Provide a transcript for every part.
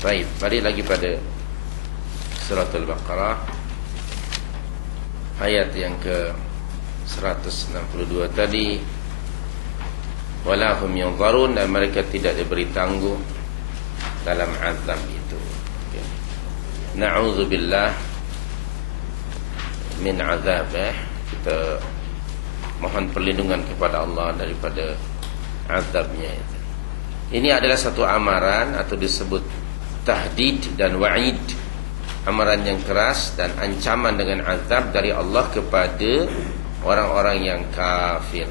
Baik, balik lagi pada Surah Al-Baqarah ayat yang ke 162 tadi. Walahum yanzarun, dan mereka tidak diberi tangguh dalam azab itu. Na'udzubillah min azab. Kita mohon perlindungan kepada Allah daripada azabnya itu. Ini adalah satu amaran atau disebut tahdid dan wa'id, amaran yang keras dan ancaman dengan azab dari Allah kepada orang-orang yang kafir.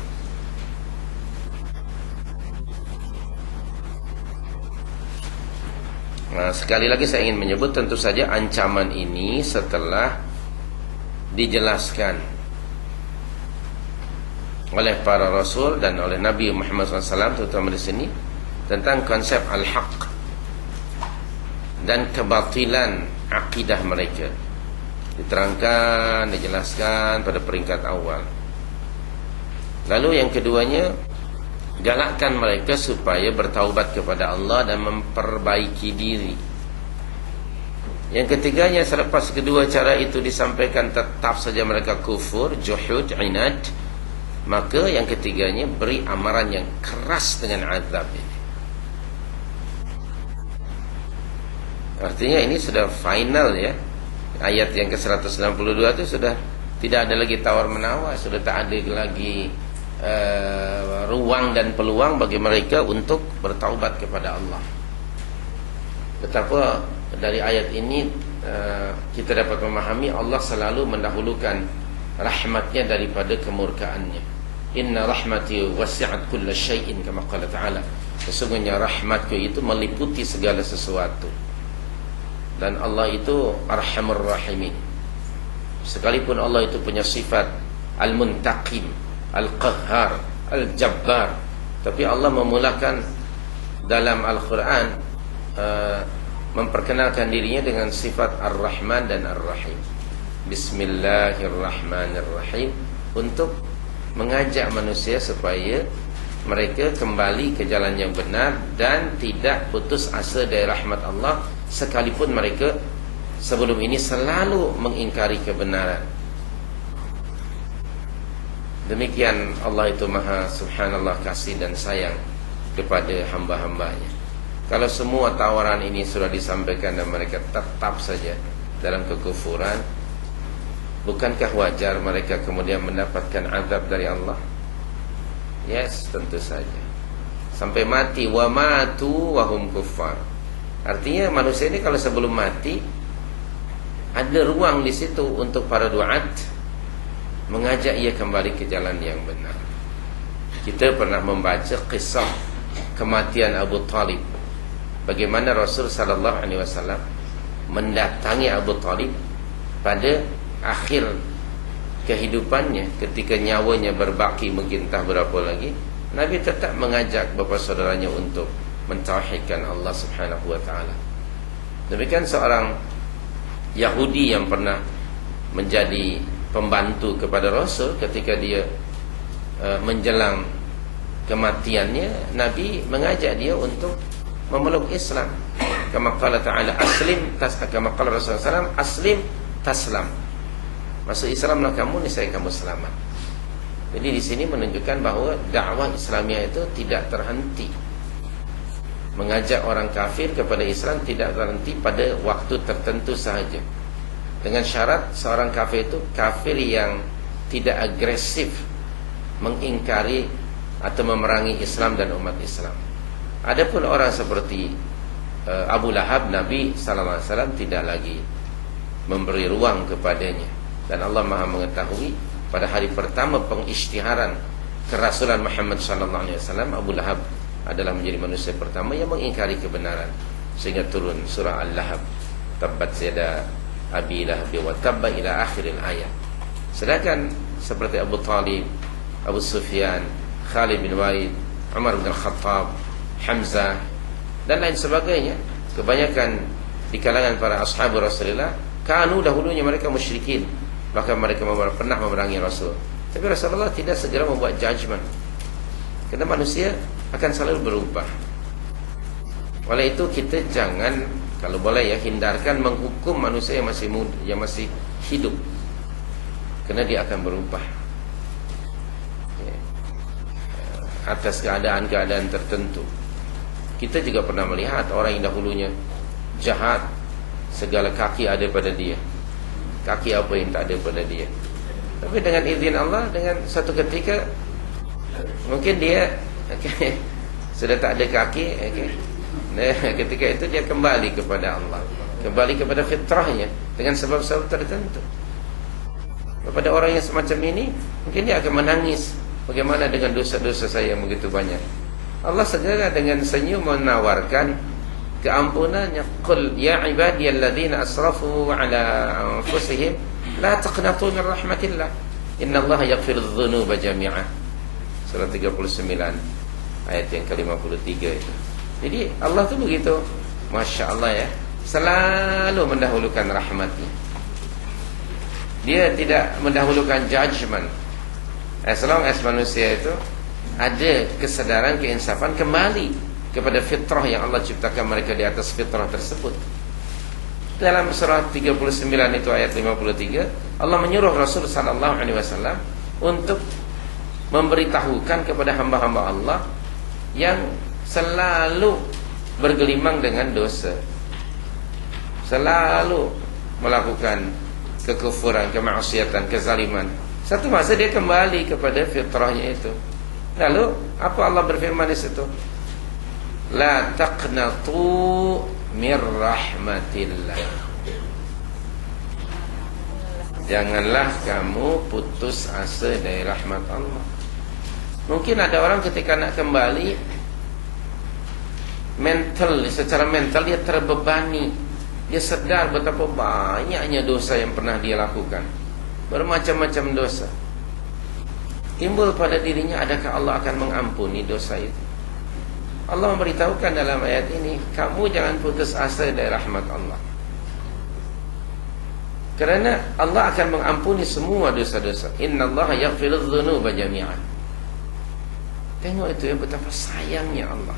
Nah, sekali lagi saya ingin menyebut, tentu saja ancaman ini setelah dijelaskan oleh para rasul dan oleh Nabi Muhammad SAW, terutama di sini, tentang konsep al-haq dan kebatilan akidah mereka. Diterangkan, dijelaskan pada peringkat awal. Lalu yang keduanya, galakkan mereka supaya bertaubat kepada Allah dan memperbaiki diri. Yang ketiganya, selepas kedua cara itu disampaikan tetap saja mereka kufur, juhud, inad, maka yang ketiganya beri amaran yang keras dengan azab ini. Artinya ini sudah final ya. Ayat yang ke-192 itu sudah tidak ada lagi tawar-menawar, sudah tak ada lagi ruang dan peluang bagi mereka untuk bertaubat kepada Allah. Betapa dari ayat ini kita dapat memahami Allah selalu mendahulukan rahmatnya daripada kemurkaannya. Inna rahmati wasi'at kulla syai'in, kama qala ta'ala. Sesungguhnya rahmatku itu meliputi segala sesuatu. Dan Allah itu Arhamur Rahimin. Sekalipun Allah itu punya sifat Al-Muntaqim, Al-Qahhar, Al-Jabbar, tapi Allah memulakan dalam Al-Quran memperkenalkan dirinya dengan sifat Ar-Rahman dan Ar-Rahim. Bismillahirrahmanirrahim, untuk mengajak manusia supaya mereka kembali ke jalan yang benar dan tidak putus asa dari rahmat Allah, sekalipun mereka sebelum ini selalu mengingkari kebenaran. Demikian Allah itu maha subhanallah kasih dan sayang kepada hamba-hambanya. Kalau semua tawaran ini sudah disampaikan dan mereka tetap saja dalam kekufuran, bukankah wajar mereka kemudian mendapatkan azab dari Allah? Yes, tentu saja. Sampai mati, wa matu wa hum kuffar. Artinya manusia ini kalau sebelum mati ada ruang di situ untuk para duat mengajak ia kembali ke jalan yang benar. Kita pernah membaca kisah kematian Abu Talib. Bagaimana Rasul sallallahu alaihi wasallam mendatangi Abu Talib pada akhir kehidupannya, ketika nyawanya berbaki mungkin tak berapa lagi. Nabi tetap mengajak bapa saudaranya untuk mentauhidkan Allah Subhanahu wa taala. Demikian seorang Yahudi yang pernah menjadi pembantu kepada Rasul ketika dia menjelang kematiannya, Nabi mengajak dia untuk memeluk Islam. Kama qala ta'ala aslim kama qala Rasulullah SAW, aslim taslam. Masuk Islamlah kamu, niscaya kamu selamat. Jadi di sini menunjukkan bahawa dakwah Islamiyah itu tidak terhenti. Mengajak orang kafir kepada Islam tidak terhenti pada waktu tertentu sahaja. Dengan syarat seorang kafir itu kafir yang tidak agresif mengingkari atau memerangi Islam dan umat Islam. Adapun orang seperti Abu Lahab, Nabi sallallahu alaihi wasallam tidak lagi memberi ruang kepadanya. Dan Allah Maha mengetahui pada hari pertama pengisytiharan kerasulan Muhammad sallallahu alaihi wasallam, Abu Lahab adalah menjadi manusia pertama yang mengingkari kebenaran, sehingga turun surah Al-Lahab, tabbat yada abi lahab wa tabba, ila akhiril ayat. Sedangkan seperti Abu Talib, Abu Sufyan, Khalid bin Walid, Umar bin Khattab, Hamzah dan lain sebagainya, kebanyakan di kalangan para ashabu Rasulullah, kanu dahulunya mereka musyrikin, bahkan mereka pernah memerangi Rasul. Tapi Rasulullah tidak segera membuat judgement, karena manusia akan selalu berubah. Oleh itu kita jangan Kalau boleh ya, hindarkan menghukum manusia yang masih muda, yang masih hidup, karena dia akan berubah ya, atas keadaan-keadaan tertentu. Kita juga pernah melihat orang yang dahulunya jahat, segala kaki ada pada dia. Kaki apa yang tak ada pada dia? Tapi dengan izin Allah, dengan satu ketika mungkin dia sudah tak ada kaki, nah, ketika itu dia kembali kepada Allah, kembali kepada fitrahnya dengan sebab-sebab tertentu. Kepada orang yang semacam ini, mungkin dia akan menangis, bagaimana dengan dosa-dosa saya yang begitu banyak. Allah segera dengan senyum menawarkan keampunannya. Qul ya ibadiyalladzina asrafu ala anfusihim la taqnatu min rahmatillah innallaha yaghfirudz dzunuba jami'ah. Surah 39 ayat yang ke-53 itu. Jadi Allah tu begitu, Masya Allah ya, selalu mendahulukan rahmatnya. Dia tidak mendahulukan judgment. As long as manusia itu ada kesadaran, keinsafan, kembali kepada fitrah yang Allah ciptakan mereka di atas fitrah tersebut. Dalam surah 39 itu ayat 53, Allah menyuruh Rasul sallallahu alaihi wasallam untuk memberitahukan kepada hamba-hamba Allah yang selalu bergelimang dengan dosa, selalu melakukan kekufuran, kemaksiatan, kezaliman. Satu masa dia kembali kepada fitrahnya itu. Lalu apa Allah berfirman di situ? La taqnatu mir rahmatillah. Janganlah kamu putus asa dari rahmat Allah. Mungkin ada orang ketika nak kembali, secara mental dia terbebani. Dia sedar betapa banyaknya dosa yang pernah dia lakukan, bermacam-macam dosa. Timbul pada dirinya, adakah Allah akan mengampuni dosa itu? Allah memberitahukan dalam ayat ini, kamu jangan putus asa dari rahmat Allah, kerana Allah akan mengampuni semua dosa-dosa. Innallaha yaghfirudz dzunuba jami'an. Tengok itu yang betapa sayangnya Allah.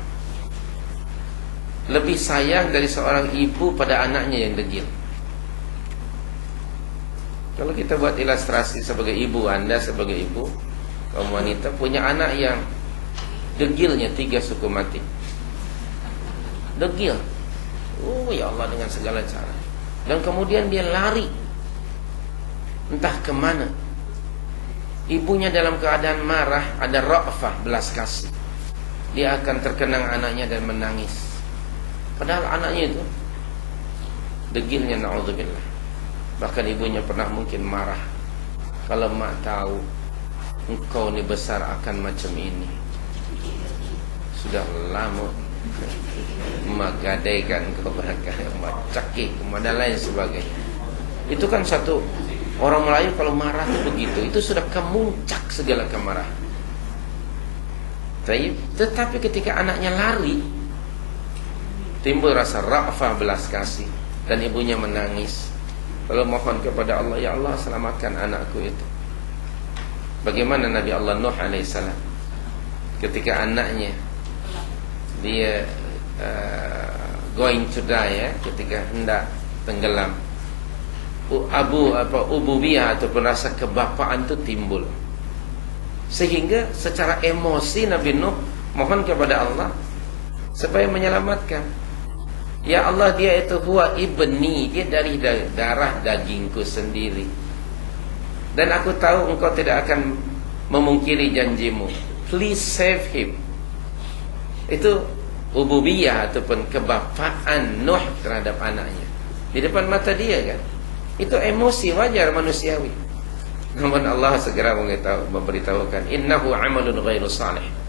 Lebih sayang dari seorang ibu pada anaknya yang degil. Kalau kita buat ilustrasi sebagai ibu, anda sebagai ibu, kaum wanita punya anak yang degilnya 3 suku mati. Degil, ya Allah, dengan segala cara. Dan kemudian dia lari entah kemana. Ibunya dalam keadaan marah, ada ra'fah, belas kasih. Dia akan terkenang anaknya dan menangis. Padahal anaknya itu degilnya, na'udzubillah. Bahkan ibunya pernah mungkin marah, kalau mak tahu engkau ni besar akan macam ini, sudah lama mak gadaikan kau, mak cakik dan lain sebagainya. Itu kan satu orang Melayu kalau marah itu begitu, itu sudah kemuncak segala kemarahan. Tetapi ketika anaknya lari, timbul rasa ra'fah, belas kasih, dan ibunya menangis, lalu mohon kepada Allah, ya Allah selamatkan anakku itu. Bagaimana Nabi Allah Nuh alaihissalam ketika anaknya dia going to die ya, ketika hendak tenggelam, ububiyah ataupun rasa kebapaan itu timbul, sehingga secara emosi Nabi Nuh mohon kepada Allah supaya menyelamatkan. Ya Allah, dia itu huwa ibni, dia dari darah dagingku sendiri, dan aku tahu engkau tidak akan memungkiri janjimu. Please save him. Itu ububiyah ataupun kebapaan Nuh terhadap anaknya di depan mata dia kan. Itu emosi wajar manusiawi. Namun Allah segera memberitahukan, innahu amalun ghairu salih.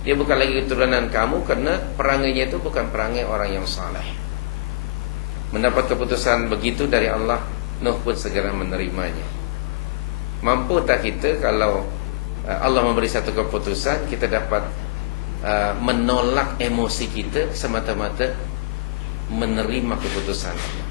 Dia bukan lagi keturunan kamu, karena perangainya itu bukan perangai orang yang saleh. Mendapat keputusan begitu dari Allah, Nuh pun segera menerimanya. Mampu tak kita kalau Allah memberi satu keputusan, kita dapat menolak emosi kita semata-mata menerima keputusan Allah?